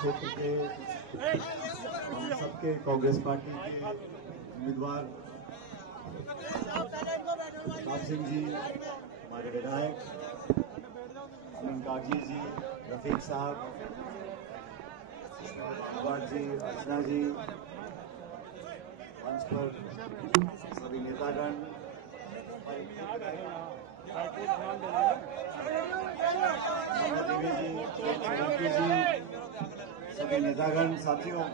क्षेत्र के हम सबके कांग्रेस पार्टी के उम्मीदवार प्रताप सिंह जी, हमारे विधायक अमीन काजी जी, रफीक साहब, भगवान जी, अर्चना जी, मंच पर सभी नेतागण, देवी जी, सोलंकी जी, सभी नेतागण, साथियों,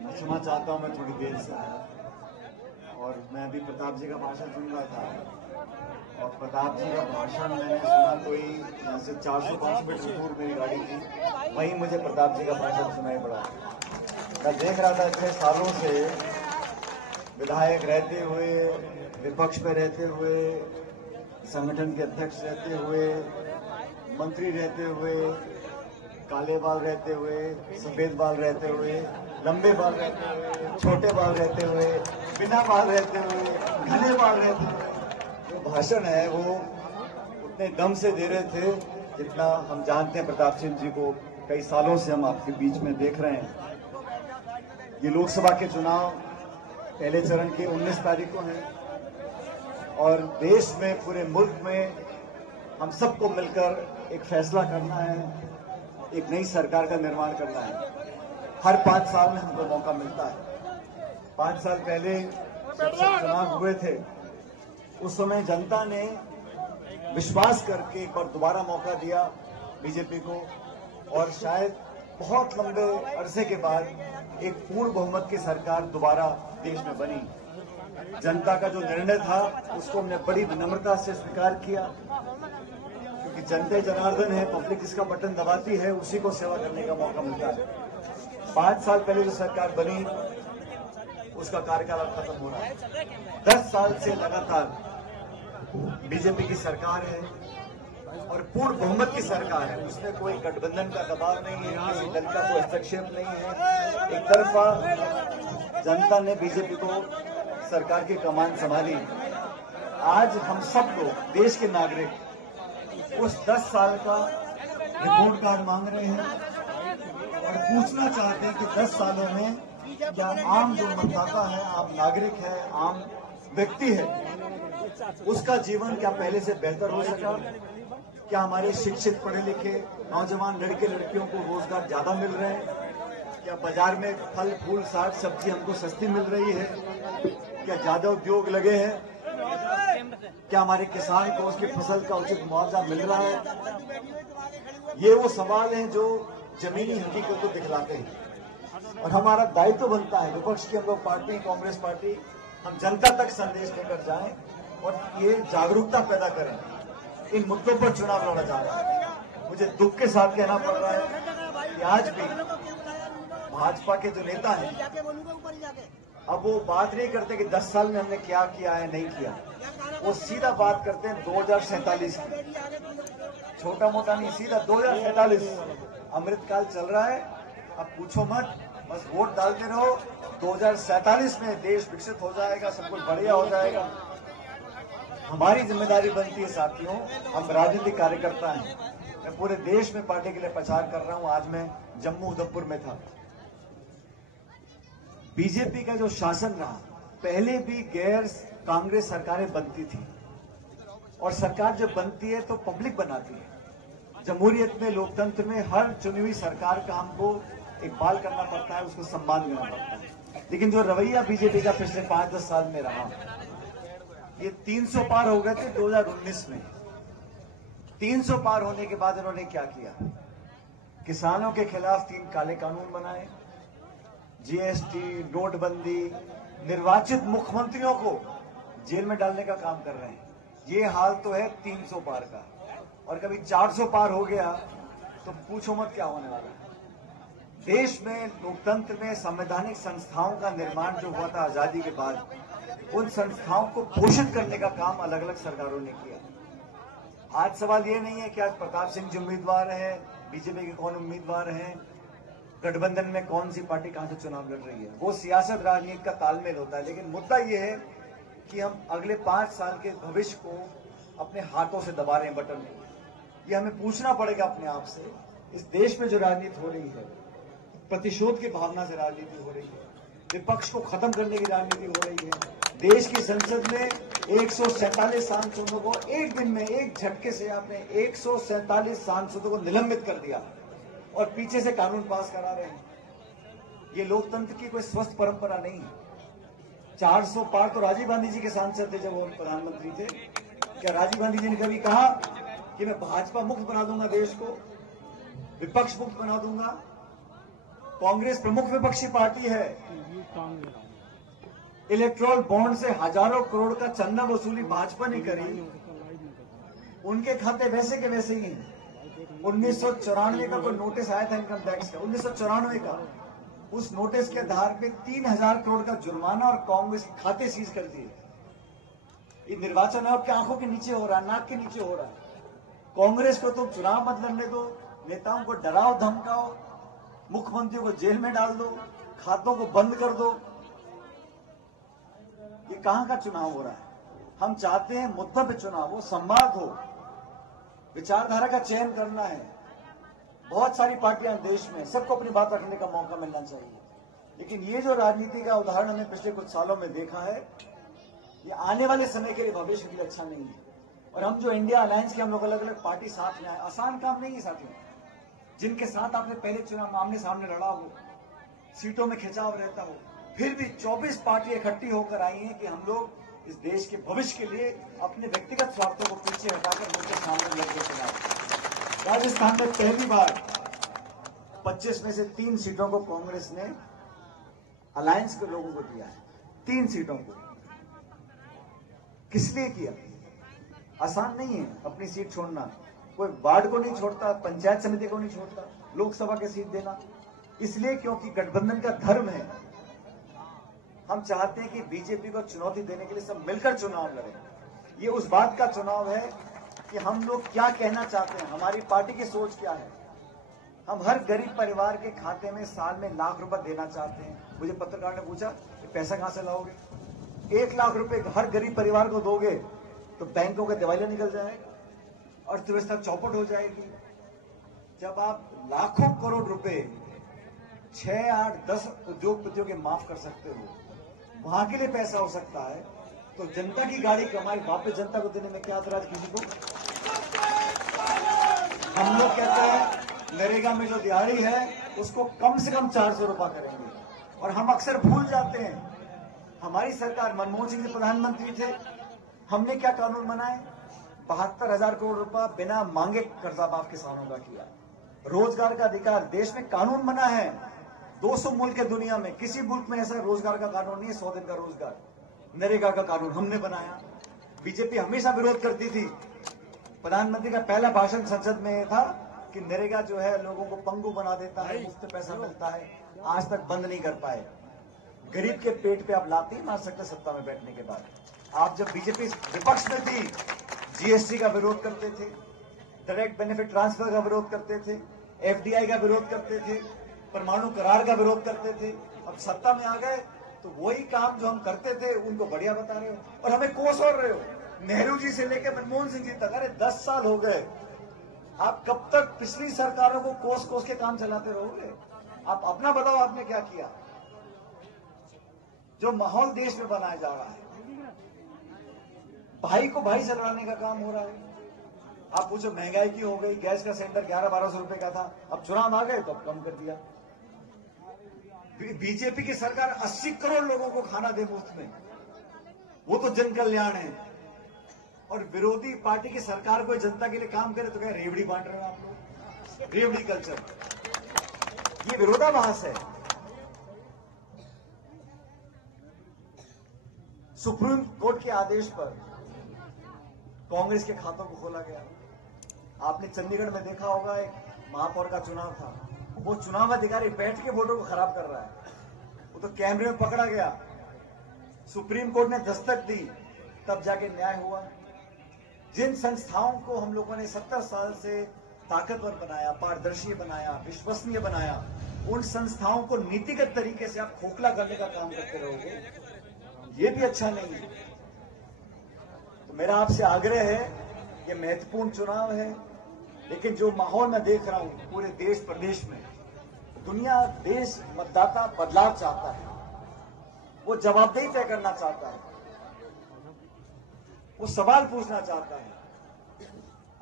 मैं क्षमा चाहता हूं, मैं थोड़ी देर से आया और मैं अभी प्रताप जी का भाषण सुन रहा था और प्रताप जी का भाषण मैंने सुना कोई यहाँ से 400-500 मीटर दूर मेरी गाड़ी थी, वहीं मुझे प्रताप जी का भाषण सुनाई पड़ा। मैं देख रहा था इतने सालों से विधायक रहते हुए, विपक्ष में रहते हुए, संगठन के अध्यक्ष रहते हुए, मंत्री रहते हुए, काले बाल रहते हुए, सफेद बाल रहते हुए, लंबे बाल रहते हुए, छोटे बाल रहते हुए, बिना बाल रहते हुए, घने बाल रहते हुए, जो भाषण है वो उतने दम से दे रहे थे जितना हम जानते हैं। प्रताप सिंह जी को कई सालों से हम आपके बीच में देख रहे हैं। ये लोकसभा के चुनाव पहले चरण के 19 तारीख को हैं और देश में, पूरे मुल्क में हम सबको मिलकर एक फैसला करना है, एक नई सरकार का निर्माण करना है। हर 5 साल में हमको मौका मिलता है। 5 साल पहले जब चुनाव हुए थे उस समय जनता ने विश्वास करके एक बार दोबारा मौका दिया बीजेपी को और शायद बहुत लंबे अरसे के बाद एक पूर्ण बहुमत की सरकार दोबारा देश में बनी। जनता का जो निर्णय था उसको हमने बड़ी विनम्रता से स्वीकार किया क्योंकि जनता जनार्दन है, पब्लिक जिसका बटन दबाती है उसी को सेवा करने का मौका मिलता है। 5 साल पहले जो सरकार बनी उसका कार्यकाल अब खत्म हो रहा है। 10 साल से लगातार बीजेपी की सरकार है और पूर्ण बहुमत की सरकार है, उसमें कोई गठबंधन का दबाव नहीं है, किसी दल का कोई हस्तक्षेप नहीं है। एक तरफा जनता ने बीजेपी को सरकार की कमान संभाली। आज हम सब लोग, देश के नागरिक, उस 10 साल का रिपोर्ट कार्ड मांग रहे हैं और पूछना चाहते हैं कि 10 सालों में क्या आम जो मतदाता है, आम नागरिक है, आम व्यक्ति है, उसका जीवन क्या पहले से बेहतर हो सका? क्या हमारे शिक्षित पढ़े लिखे नौजवान लड़के लड़कियों को रोजगार ज्यादा मिल रहे हैं? क्या बाजार में फल फूल साग सब्जी हमको सस्ती मिल रही है? क्या ज्यादा उद्योग लगे हैं? क्या हमारे किसान को उसकी फसल का उचित मुआवजा मिल रहा है? ये वो सवाल हैं जो जमीनी हकीकत को दिखलाते हैं और हमारा दायित्व बनता है, विपक्ष की हम लोग पार्टी, कांग्रेस पार्टी, हम जनता तक संदेश लेकर जाएं और ये जागरूकता पैदा करें। इन मुद्दों पर चुनाव लड़ा जा रहा है। मुझे दुख के साथ कहना पड़ रहा है कि आज भी भाजपा के जो नेता हैं अब वो बात नहीं करते कि 10 साल में हमने क्या किया है, नहीं किया। वो सीधा बात करते हैं 2047 की। छोटा मोटा नहीं, सीधा 2047। अमृतकाल चल रहा है, अब पूछो मत, बस वोट डालते रहो। 2047 में देश विकसित हो जाएगा, सब कुछ बढ़िया हो जाएगा। हमारी जिम्मेदारी बनती है साथियों, हम राजनीतिक कार्यकर्ता हैं। मैं पूरे देश में पार्टी के लिए प्रचार कर रहा हूं। आज मैं जम्मू उधमपुर में था। बीजेपी का जो शासन रहा, पहले भी गैर कांग्रेस सरकारें बनती थी और सरकार जब बनती है तो पब्लिक बनाती है। जमहूरियत में, लोकतंत्र में हर चुनी हुई सरकार का हमको इकबाल करना पड़ता है, उसको सम्मान देना पड़ता है। लेकिन जो रवैया बीजेपी का पिछले 5-10 साल में रहा, ये 300 पार हो गए थे 2019 में। 300 पार होने के बाद इन्होंने क्या किया? किसानों के खिलाफ 3 काले कानून बनाए, जीएसटी, नोटबंदी, निर्वाचित मुख्यमंत्रियों को जेल में डालने का काम कर रहे हैं। ये हाल तो है 300 पार का। और कभी 400 पार हो गया तो पूछो मत क्या होने वाला है। देश में, लोकतंत्र में संवैधानिक संस्थाओं का निर्माण जो हुआ था आजादी के बाद, उन संस्थाओं को पोषित करने का काम अलग अलग सरकारों ने किया। आज सवाल ये नहीं है कि आज प्रताप सिंह जी उम्मीदवार हैं, बीजेपी के कौन उम्मीदवार हैं, गठबंधन में कौन सी पार्टी कहां से चुनाव लड़ रही है। वो सियासत राजनीति का तालमेल होता है। लेकिन मुद्दा ये है कि हम अगले 5 साल के भविष्य को अपने हाथों से दबा रहे हैं बटन को। ये हमें पूछना पड़ेगा अपने आप से इस देश में जो राजनीति हो रही है, प्रतिशोध की भावना से राजनीति हो रही है, विपक्ष को खत्म करने की राजनीति हो रही है। देश की संसद में 147 सांसदों को एक दिन में एक झटके से आपने 147 सांसदों को निलंबित कर दिया और पीछे से कानून पास करा रहे हैं। ये लोकतंत्र की कोई स्वस्थ परंपरा नहीं है। 400 पार तो राजीव गांधी जी के सांसद थे जब वो प्रधानमंत्री थे। क्या राजीव गांधी जी ने कभी कहा कि मैं भाजपा मुक्त बना दूंगा, देश को विपक्ष मुक्त बना दूंगा? कांग्रेस प्रमुख विपक्षी पार्टी है। इलेक्ट्रोल बॉन्ड से हजारों करोड़ का चंदा वसूली भाजपा ने करी, उनके खाते वैसे के वैसे ही हैं। 1994 का कोई नोटिस आया था इनकम टैक्स का, 1994 का। उस नोटिस के आधार पे 3000 करोड़ का जुर्माना और कांग्रेस के खाते सीज कर दिए। ये निर्वाचन आयोग की आंखों के नीचे हो रहा है, नाक के नीचे हो रहा है। कांग्रेस को तो चुनाव मत लड़ने दो, नेताओं को डराओ धमकाओ, मुख्यमंत्रियों को जेल में डाल दो, खातों को बंद कर दो। ये कहां का चुनाव हो रहा है? हम चाहते हैं मुद्दा पे चुनाव हो, संवाद हो, विचारधारा का चयन करना है। बहुत सारी पार्टियां देश में, सबको अपनी बात रखने का मौका मिलना चाहिए। लेकिन ये जो राजनीति का उदाहरण हमने पिछले कुछ सालों में देखा है, ये आने वाले समय के लिए, भविष्य के लिए अच्छा नहीं है। और हम जो इंडिया अलायंस के हम लोग अलग अलग पार्टी साथ में आए, आसान काम नहीं है साथियों। जिनके साथ आपने पहले चुनाव आमने सामने लड़ा हो, सीटों में खिंचाव रहता हो, फिर भी 24 पार्टी इकट्ठी होकर आई हैं कि हम लोग इस देश के भविष्य के लिए अपने व्यक्तिगत स्वार्थों को पीछे हटाकर उनके सामने लड़के चुनाव। राजस्थान में पहली बार 25 में से 3 सीटों को कांग्रेस ने अलायंस के लोगों को दिया है। 3 सीटों को किस लिए किया? आसान नहीं है अपनी सीट छोड़ना। कोई वार्ड को नहीं छोड़ता, पंचायत समिति को नहीं छोड़ता, लोकसभा की सीट देना। इसलिए क्योंकि गठबंधन का धर्म है। हम चाहते हैं कि बीजेपी को चुनौती देने के लिए सब मिलकर चुनाव लड़ें। ये उस बात का चुनाव है कि हम लोग क्या कहना चाहते हैं, हमारी पार्टी की सोच क्या है। हम हर गरीब परिवार के खाते में साल में लाख रुपए देना चाहते हैं। मुझे पत्रकार ने पूछा कि पैसा कहां से लाओगे? 1 लाख रुपए हर गरीब परिवार को दोगे तो बैंकों का दिवालिया निकल जाएगा, अर्थव्यवस्था चौपट हो जाएगी। जब आप लाखों करोड़ रुपए 6, 8, 10 उद्योगपतियों के माफ कर सकते हो, वहां के लिए पैसा हो सकता है, तो जनता की गाड़ी कमाई वापस जनता को देने में क्या एतराज किसी को? हम लोग कहते हैं नरेगा में जो दिहाड़ी है उसको कम से कम 400 रुपया करेंगे। और हम अक्सर भूल जाते हैं, हमारी सरकार, मनमोहन सिंह जी प्रधानमंत्री थे, हमने क्या कानून बनाए? 72,000 करोड़ रुपया बिना मांगे कर्जा माफ किसानों का किया। रोजगार का अधिकार, देश में कानून बना है। 200 मुल्क है दुनिया में, किसी मुल्क में ऐसा रोजगार का कानून नहीं है, 100 दिन का रोजगार। नरेगा का कानून हमने बनाया। बीजेपी हमेशा विरोध करती थी। प्रधानमंत्री का पहला भाषण संसद में था कि नरेगा जो है लोगों को पंगु बना देता है, मुफ्त पैसा मिलता है। आज तक बंद नहीं कर पाए। गरीब के पेट पे आप लाते ही मार सकते सत्ता में बैठने के बाद। आप जब बीजेपी विपक्ष में थी, जीएसटी का विरोध करते थे, डायरेक्ट बेनिफिट ट्रांसफर का विरोध करते थे, एफडीआई का विरोध करते थे, परमाणु करार का विरोध करते थे। अब सत्ता में आ गए तो वही काम जो हम करते थे उनको बढ़िया बता रहे हो और हमें कोस और रहे हो। नेहरू जी से लेकर मनमोहन सिंह जी तक, अरे 10 साल हो गए। आप कब तक पिछली सरकारों को कोस कोस के काम चलाते रहोगे? आप अपना बताओ, आपने क्या किया? जो माहौल देश में बनाया जा रहा है, भाई को भाई से लड़ाने का काम हो रहा है। आप पूछो महंगाई की हो गई, गैस का सिलेंडर 1100-1200 रुपए का था, अब चुनाव आ गए तो अब कम कर दिया। बीजेपी की सरकार 80 करोड़ लोगों को खाना दे मुफ्त में, वो तो जन कल्याण है। और विरोधी पार्टी की सरकार को जनता के लिए काम करे तो क्या रेवड़ी बांट रहे हो आप लोग? रेवड़ी कल्चर, ये विरोधाभास है। सुप्रीम कोर्ट के आदेश पर कांग्रेस के खातों को खोला गया। आपने चंडीगढ़ में देखा होगा, एक महापौर का चुनाव था, वो चुनाव अधिकारी बैठ के वोटों को खराब कर रहा है, वो तो कैमरे में पकड़ा गया। सुप्रीम कोर्ट ने दस्तक दी, तब जाके न्याय हुआ। जिन संस्थाओं को हम लोगों ने 70 साल से ताकतवर बनाया, पारदर्शी बनाया, विश्वसनीय बनाया, उन संस्थाओं को नीतिगत तरीके से आप खोखला करने का काम करते रहोगे, ये भी अच्छा नहीं है। तो मेरा आपसे आग्रह है, ये महत्वपूर्ण चुनाव है, लेकिन जो माहौल मैं देख रहा हूं पूरे देश प्रदेश में, दुनिया, देश, मतदाता बदलाव चाहता है, वो जवाबदेही तय करना चाहता है, वो सवाल पूछना चाहता है।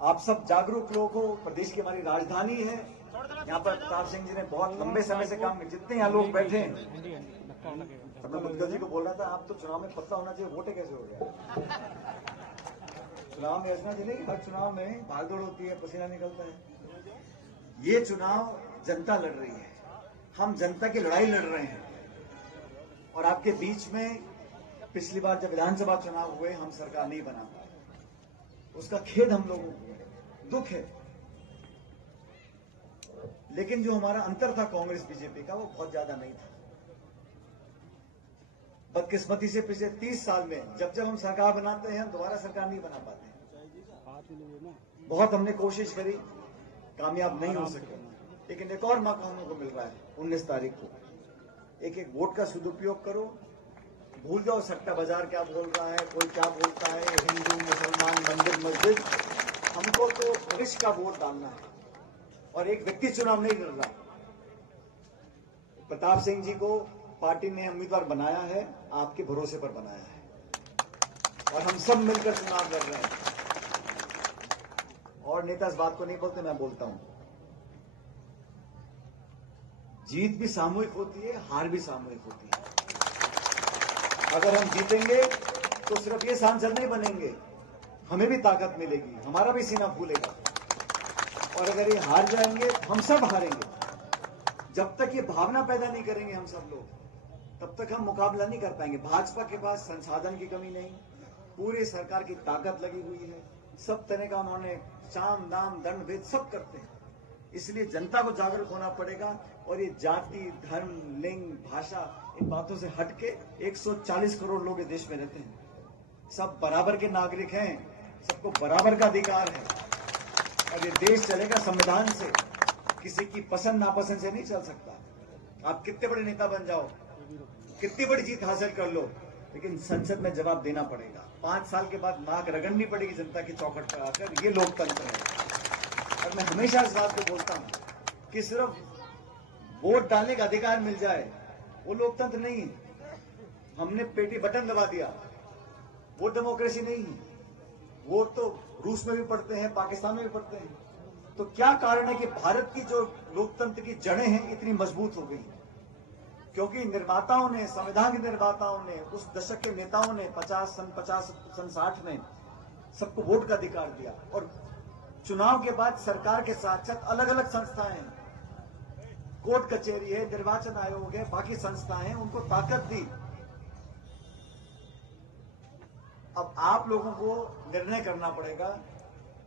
आप सब जागरूक लोग हो। प्रदेश की हमारी राजधानी है। यहाँ पर प्रताप सिंह जी ने बहुत लंबे समय से काम, जितने यहाँ लोग बैठे हैं, मैं मुद्गल जी को बोल रहा था, आप तो चुनाव में पतला होना चाहिए, वोटे कैसे हो गया? चुनाव में ऐसा नहीं, हर चुनाव में भागदौड़ होती है, पसीना निकलता है। ये चुनाव जनता लड़ रही है, हम जनता की लड़ाई लड़ रहे हैं। और आपके बीच में पिछली बार जब विधानसभा चुनाव हुए हम सरकार नहीं बना पाए, उसका खेद हम लोगों को, दुख है। लेकिन जो हमारा अंतर था कांग्रेस बीजेपी का, वो बहुत ज्यादा नहीं था। बदकिस्मती से पिछले 30 साल में जब जब हम सरकार बनाते हैं, हम दोबारा सरकार नहीं बना पाते। बहुत हमने कोशिश करी, कामयाब नहीं हो सके। लेकिन एक और मौका हमको मिल रहा है 19 तारीख को। एक एक वोट का सदुपयोग करो, भूल जाओ सट्टा बाजार क्या बोल रहा है, कोई क्या बोलता है, हिंदू मुसलमान मंदिर मस्जिद। हमको तो भविष्य का वोट डालना है और एक व्यक्ति चुनाव नहीं लड़ रहा। प्रताप सिंह जी को पार्टी ने उम्मीदवार बनाया है, आपके भरोसे पर बनाया है और हम सब मिलकर चुनाव लड़ रहे हैं। और नेता इस बात को नहीं बोलते, मैं बोलता हूं। जीत भी सामूहिक होती है, हार भी सामूहिक होती है। अगर हम जीतेंगे तो सिर्फ ये सांसद नहीं बनेंगे, हमें भी ताकत मिलेगी, हमारा भी सीना फूलेगा। और अगर ये हार जाएंगे तो हम सब हारेंगे। जब तक ये भावना पैदा नहीं करेंगे हम सब लोग, तब तक हम मुकाबला नहीं कर पाएंगे। भाजपा के पास संसाधन की कमी नहीं, पूरी सरकार की ताकत लगी हुई है, सब तरह का उन्होंने साम दाम दंड भेद सब करते हैं। इसलिए जनता को जागरूक होना पड़ेगा और ये जाति, धर्म, लिंग, भाषा, इन बातों से हटके 140 करोड़ लोग इस देश में रहते हैं। सब बराबर के नागरिक हैं, सबको बराबर का अधिकार है और ये देश चलेगा संविधान से, किसी की पसंद नापसंद से नहीं चल सकता। आप कितने बड़े नेता बन जाओ, कितनी बड़ी जीत हासिल कर लो, लेकिन संसद में जवाब देना पड़ेगा। 5 साल के बाद नाक रगड़नी पड़ेगी जनता की चौखट पर आकर। ये लोकतंत्र है। और मैं हमेशा इस बात को बोलता हूं कि सिर्फ वोट डालने का अधिकार मिल जाए वो लोकतंत्र नहीं है। हमने पेटी बटन दबा दिया, वो डेमोक्रेसी नहीं है। वोट तो रूस में भी पड़ते हैं, पाकिस्तान में भी पड़ते हैं। तो क्या कारण है कि भारत की जो लोकतंत्र की जड़ें हैं इतनी मजबूत हो गई? क्योंकि निर्माताओं ने, संविधान के निर्माताओं ने, उस दशक के नेताओं ने 50-60 में सबको वोट का अधिकार दिया। और चुनाव के बाद सरकार के साथ साथ अलग अलग संस्थाएं हैं, कोर्ट कचहरी है, निर्वाचन आयोग है, बाकी संस्थाएं हैं, उनको ताकत दी। अब आप लोगों को निर्णय करना पड़ेगा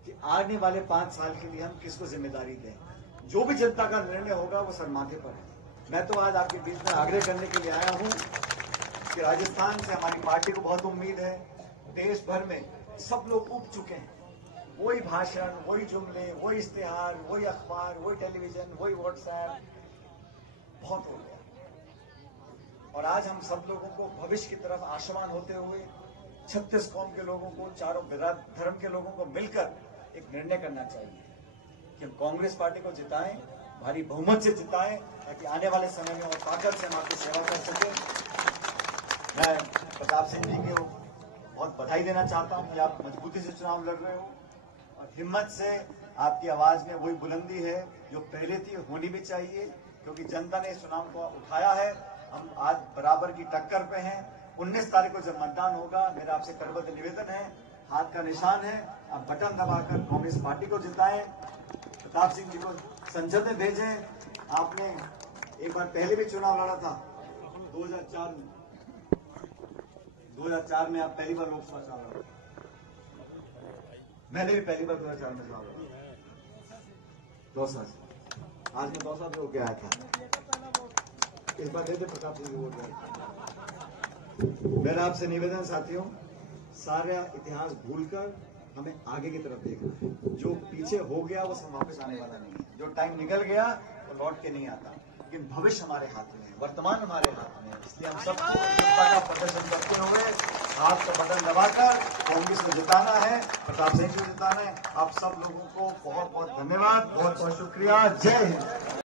कि आने वाले 5 साल के लिए हम किसको जिम्मेदारी दें। जो भी जनता का निर्णय होगा वो सर माथे पर है। मैं तो आज आपके बीच में आग्रह करने के लिए आया हूं कि राजस्थान से हमारी पार्टी को बहुत उम्मीद है। देश भर में सब लोग उब चुके हैं, वही भाषण, वही जुमले, वही इश्तिहार, वही अखबार, वही टेलीविजन, वही व्हाट्सएप, बहुत हो गया। और आज हम सब लोगों को भविष्य की तरफ आशमान होते हुए 36 कौम के लोगों को, चारों धर्म के लोगों को मिलकर एक निर्णय करना चाहिए कि हम कांग्रेस पार्टी को जिताएं, भारी बहुमत से जिताएं, ताकि आने वाले समय में और ताकत से हम आपकी सेवा कर सके। मैं प्रताप सिंह जी को बहुत बधाई देना चाहता हूं कि आप मजबूती से चुनाव लड़ रहे हो और हिम्मत से आपकी आवाज में वही बुलंदी है जो पहले थी, होनी भी चाहिए, क्योंकि जनता ने इस चुनाव को उठाया है। हम आज बराबर की टक्कर पे हैं। 19 तारीख को जब मतदान होगा, मेरा आपसे करबद्ध निवेदन है, हाथ का निशान है, आप बटन दबाकर कांग्रेस पार्टी को जिताएं, प्रताप सिंह जी को संसद में भेजें। आपने एक बार पहले भी चुनाव लड़ा था 2004 में आप पहली बार लोकसभा चुनाव लड़ा। मैंने भी पहली बार 2004 में चुनाव लड़ा, दौसा से। आज मैं दौसा से होके आया था। इस बार देते प्रताप सिंह वोट। मेरा आपसे निवेदन साथियों, सारा इतिहास भूलकर हमें आगे की तरफ देखना है। जो पीछे हो गया वो सब वापस आने वाला नहीं है। जो टाइम निकल गया वो लौट के नहीं आता। लेकिन भविष्य हमारे हाथ में है, वर्तमान हमारे हाथ में है। इसलिए हम सब का प्रदर्शन करते हुए हाथ का बटन दबाकर कांग्रेस को जिताना है, प्रताप सिंह को जिताना है। आप सब लोगों को बहुत बहुत धन्यवाद, बहुत बहुत शुक्रिया। जय हिंद।